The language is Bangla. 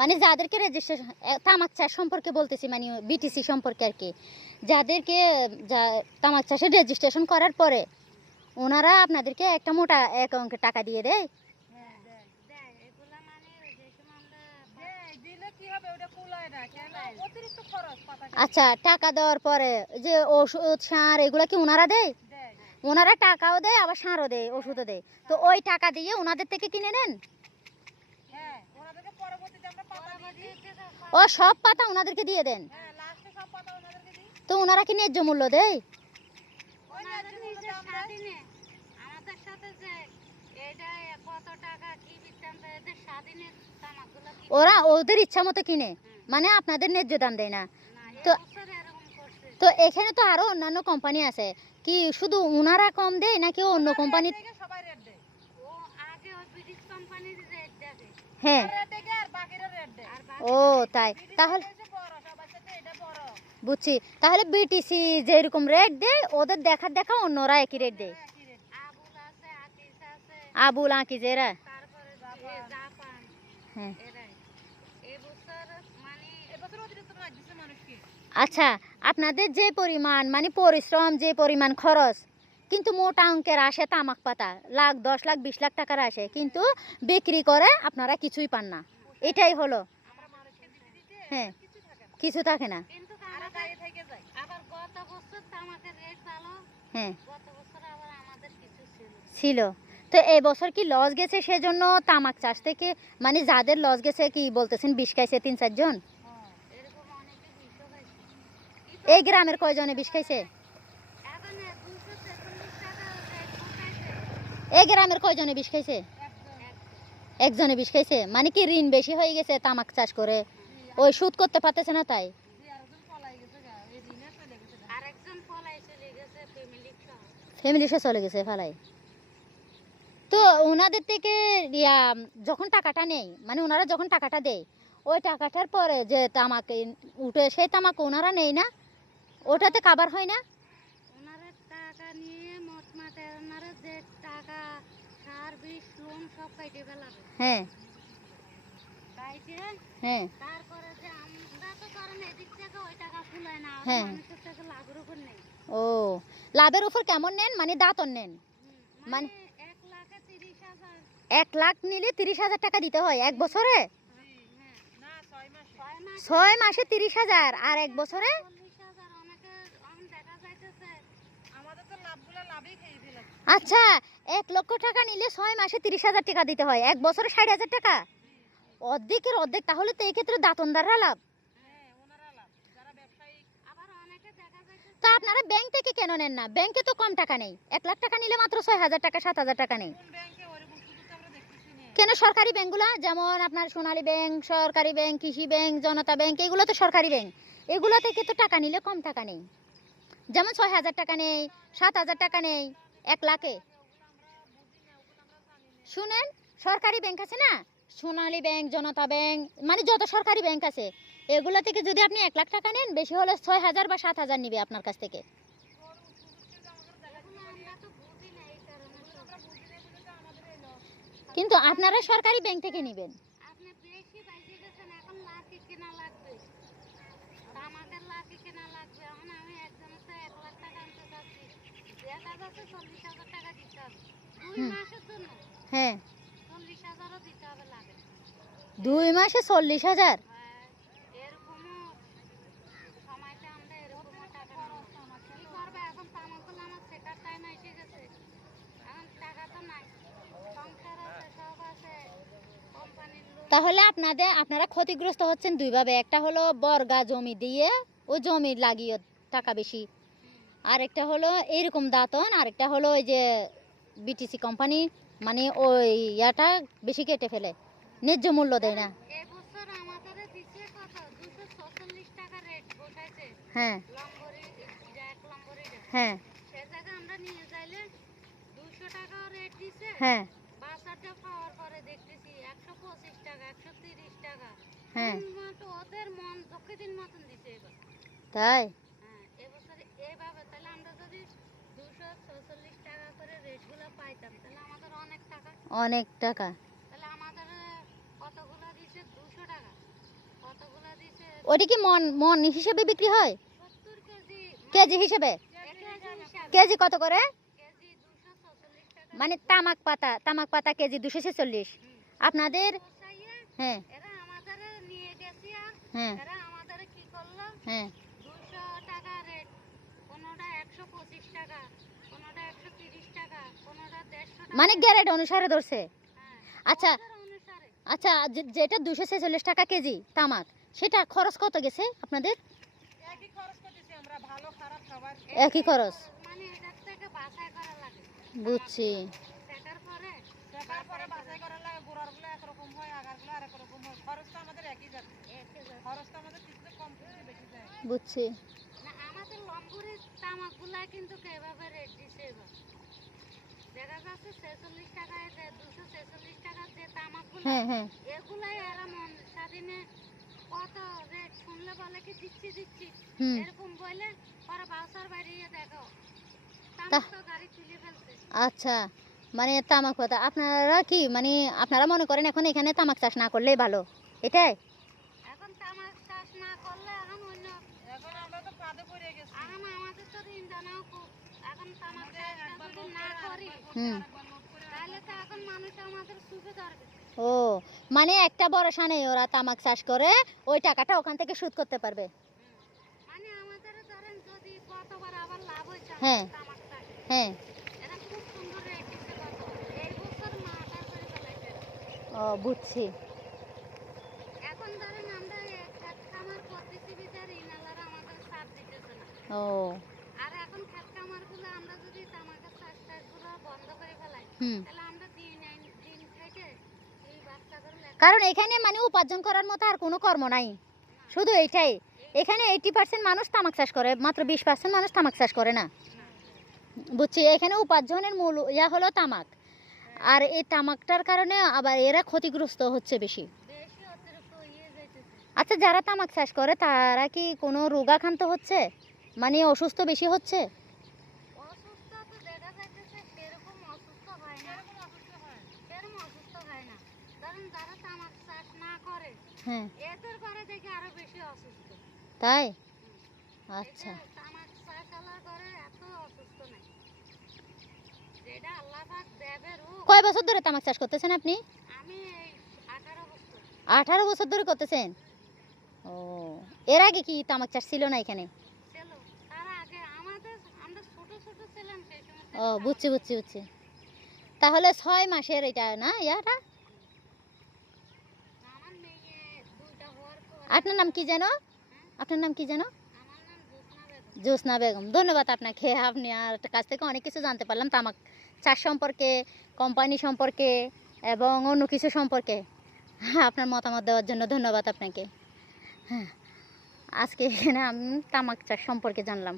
মানে যাদেরকে রেজিস্ট্রেশন তামাক চাষ সম্পর্কে বলতেছি, মানে বিটিসি সম্পর্কে আর কি, যাদেরকে তামাক চাষের রেজিস্ট্রেশন করার পরে ওনারা আপনাদেরকে একটা মোটা এক অঙ্কের টাকা দিয়ে দেয়। আচ্ছা, টাকা দেওয়ার পরে যে ওষুধ সার এগুলো কি ওনারা দেয়? ওনারা টাকাও দেয় আবার সারও দেয়, ওষুধও দেয়। তো ওই টাকা দিয়ে ওনাদের থেকে কিনে নেন? ও সব পাতা ওনাদেরকে দিয়ে দেন? তো ওনারা কি ন্যায্য মূল্য দেয়? ওরা ওদের ইচ্ছা মতো কিনে, মানে আপনাদের ন্যায্য দাম দেয় না। তো তো এখানে তো আরো অন্যান্য কোম্পানি আছে, কি শুধু ওনারা কম দেয় নাকি অন্য কোম্পানি? হ্যাঁ, ও তাই। তাহলে বুঝছি, তাহলে বিটিসি যেরকম রেট দেয় ওদের দেখার দেখা অন্যরা একই রেট দেয়। আবুল আকিজ এরা, হ্যাঁ। আচ্ছা, আপনাদের যে পরিমাণ মানে পরিশ্রম, যে পরিমাণ খরচ, কিন্তু মোটা অঙ্কের আসে তামাক পাতা, লাখ 10 লাখ 20 লাখ টাকার আসে, কিন্তু বিক্রি করে আপনারা কিছুই পান না। এটাই হলো, হ্যাঁ, কিছু থাকে না। হ্যাঁ ছিল। তো এই বছর কি লস গেছে সেজন্য তামাক চাষ থেকে, মানে যাদের লস গেছে কি বলতেছেন, বিষ খাইছে 3-4 জন? এই গ্রামের কয়জনে বিষ খাইছে? এই গ্রামের কয়জনে বিষ খাইছে? একজনে বিষ খাইছে। মানে কি ঋণ বেশি হয়ে গেছে তামাক চাষ করে, ওই সুদ করতে পারতেছে না তাই? ফ্যামিলি সে চলে গেছে ফালাই। তো ওনাদের থেকে যখন টাকাটা নেই, মানে ওনারা যখন টাকাটা দেয়, ওই টাকাটার পরে যে তামাক উঠে সেই তামাক ওনারা নেই না, ওটাতে কাবার হয় না? হ্যাঁ হ্যাঁ হ্যাঁ। ও, লাভের উপর কেমন নেন, মানে দাঁতন নেন? মানে 1 লাখ নিলে 30,000 টাকা দিতে হয় এক বছরে? 6 মাসে 30,000 আর এক বছরে? আচ্ছা, 1 লক্ষ টাকা নিলে 6 মাসে 30,000 টাকা দিতে হয়, এক বছরে 60,000 টাকা, অর্ধেকের অর্ধেক। তাহলে তো এই ক্ষেত্রে দাঁতনদাররা লাভ। তা আপনারা ব্যাংক থেকে কেন নেন না? ব্যাংকে তো কম টাকা নেই, 1 লাখ টাকা নিলে মাত্র 6,000 টাকা 7,000 টাকা নেই। কেন সরকারি ব্যাংকগুলো, যেমন আপনার সোনালী ব্যাংক, সরকারি ব্যাংক, কৃষি ব্যাংক, জনতা ব্যাংক, এগুলো তো সরকারি ব্যাংক, এগুলো থেকে তো টাকা নিলে কম টাকা নেই, যেমন 6,000 টাকা নেই, 7,000 টাকা নেই 1 লাখে। শুনেন, সরকারি ব্যাংক আছে না, সোনালী ব্যাংক, জনতা ব্যাংক, মানে যত সরকারি ব্যাংক আছে, এগুলো থেকে যদি আপনি 1 লাখ টাকা নেন, বেশি হলে 6,000 বা 7,000 নিবে আপনার কাছ থেকে। কিন্তু আপনারা সরকারি ব্যাংক থেকে নেবেন। হ্যাঁ, 2 মাসে 40,000। তাহলে আপনারা ক্ষতিগ্রস্ত হচ্ছেন দুইভাবে। একটা হলো বর্গা জমি দিয়ে, ওই জমি লাগিয়ে টাকা বেশি, আর একটা হলো এরকম দাঁতন, আর একটা হলো ওই যে বিটিসি কোম্পানি, মানে ওই ইয়াটা বেশি কেটে ফেলে, ন্যায্য মূল্য দেয় না। হ্যাঁ হ্যাঁ হ্যাঁ হ্যাঁ, তাই অনেক টাকা। ওটা কি মন মন হিসেবে বিক্রি হয়? 70 কেজি কেজি হিসেবে? কেজি কত করে? কেজি 246 টাকা। মানে তামাক পাতা কেজি 246। আপনাদের বসাইয়া হ্যাঁ এরা আমাদের নিয়ে গেছে আর হ্যাঁ এরা আমাদের কি করলো হ্যাঁ 200 টাকা রেট, কোনোটা 125 টাকা, কোনোটা 130 টাকা, কোনোটা 150 টাকা। মানে গ্যারেড অনুসারে ধরছে। হ্যাঁ, আচ্ছা ওদের অনুসারে আচ্ছা, যেটা 246 টাকা কেজি তামাক, সেটা খরচ কত গেছে আপনাদের? একই খরচ করতেছি আমরা, ভালো খারাপ সবার একই খরচ। মানে এটার থেকে বাছাই করা লাগে। বুঝছি। সেটার পরে ব্যাপার পরে বাছাই করার লাগে, গোড়ারগুলো একরকম হয়, আগারগুলো আরেক রকম হয়, খরচটা আমাদের একই যাচ্ছে। খরচটা আমাদের কিছুটা কম কিছু বেশি যায়। বুঝছি। না, আমাদের লম্বুরি তামাকগুলা কিন্তু এভাবে রেট দিছে এবার। দেখা যাচ্ছে 46 টাকায় 246 টাকার যে তামাকগুলো, হ্যাঁ হ্যাঁ এগুলাই এরা মন স্বাধীনে কত রেট শুনলে বলে কি দিচ্ছি হুম এরকম বলে পরে বাসার বাড়িয়ে দেখো তামাক তো গাড়ি তুলে ফেলছে। আচ্ছা, মানে তামাক পাতা আপনারা কি মানে আপনারা মনে করেন এখন এখানে তামাক চাষ না করলেই ভালো, এটাই? এখন তামাক চাষ না করলে এখন অন্য এখন আমরা তো পাদে পড়ে গেছি। এখন আমাদের তো ইন্ধানও খুব, এখন তামাক চাষটা যদি না করি হুম তাহলে তো এখন মানুষ আমাদের সুখে ধরবে। ও, মানে একটা ভরসা নেই, ওরা তামাক চাষ করে ওই টাকাটা ওখান থেকে সুদ করতে পারবে। মানে আমাদের ধরেন যদি গতবার আবার লাভ হয়েছে হ্যাঁ। আমাদের তামাক চাষে, হ্যাঁ এরা খুব সুন্দর রেট দিচ্ছে গত এই বছর মাথার করে ফেলাইছে এরা। ও বুঝছি। এখন ধরেন আমরা খেত খামার করতেছি বিধার ইনালারা আমাদের সার দিতেছে না। ও আর এখন খেত খামারগুলো আমরা যদি তামাকের চাষ টাসগুলো বন্ধ করে ফেলাই হুম, তাহলে আমরা দিন থেকে এই বাচ্চাদের কারণ এখানে মানে উপার্জন করার মতো আর কোনো কর্ম নাই, শুধু এইটাই। এখানে 80% মানুষ তামাক চাষ করে, মাত্র 20% মানুষ তামাক চাষ করে না। বুঝছি, এখানে উপার্জনের মূল ইয়া হলো তামাক, আর এই তামাকটার কারণে আবার এরা ক্ষতিগ্রস্ত হচ্ছে বেশি। বেশি অতিরিক্ত ইয়ে যাইতেছে। আচ্ছা, যারা তামাক চাষ করে তারা কি কোনো রোগাক্রান্ত হচ্ছে, মানে অসুস্থ বেশি হচ্ছে? অসুস্থ তো দেখা যাইতেছে সেরকম অসুস্থ হয় না, সেরকম অসুস্থ হয় না। ধরেন যারা তামাক চাষ না করে হ্যাঁ এদের ঘরে দেখে আরো বেশি অসুস্থ। তাই? আচ্ছা, এটা তামাক চাষালা করে এত অসুস্থ নাই, যেটা আল্লাহ পাক দেবে রূপ। কয় বছর ধরে তামাক চাষ করতেছেন আপনি? আমি এই 18 বছর 18 বছর ধরে করতেছেন? ও, এর আগে কি তামাক চাষ ছিল না এখানে? ছিল, তার আগে আমরা ছোট ছিলাম সেই সময় ও বুঝছি বুঝছি বুঝছি। তাহলে 6 মাসের এটা না ইয়াটা? আমার মেয়ে দুইটা হওয়ার পর। আপনার নাম কি যেন? আপনার নাম কি যেন? আমার নাম জ্যোৎস্না বেগম। জ্যোৎস্না বেগম, ধন্যবাদ আপনাকে। আপনি আর কাছ থেকে অনেক কিছু জানতে পারলাম তামাক চাষ সম্পর্কে, কোম্পানি সম্পর্কে এবং অন্য কিছু সম্পর্কে। আপনার মতামত দেওয়ার জন্য ধন্যবাদ আপনাকে। হ্যাঁ, আজকে এখানে আমি তামাক চাষ সম্পর্কে জানলাম।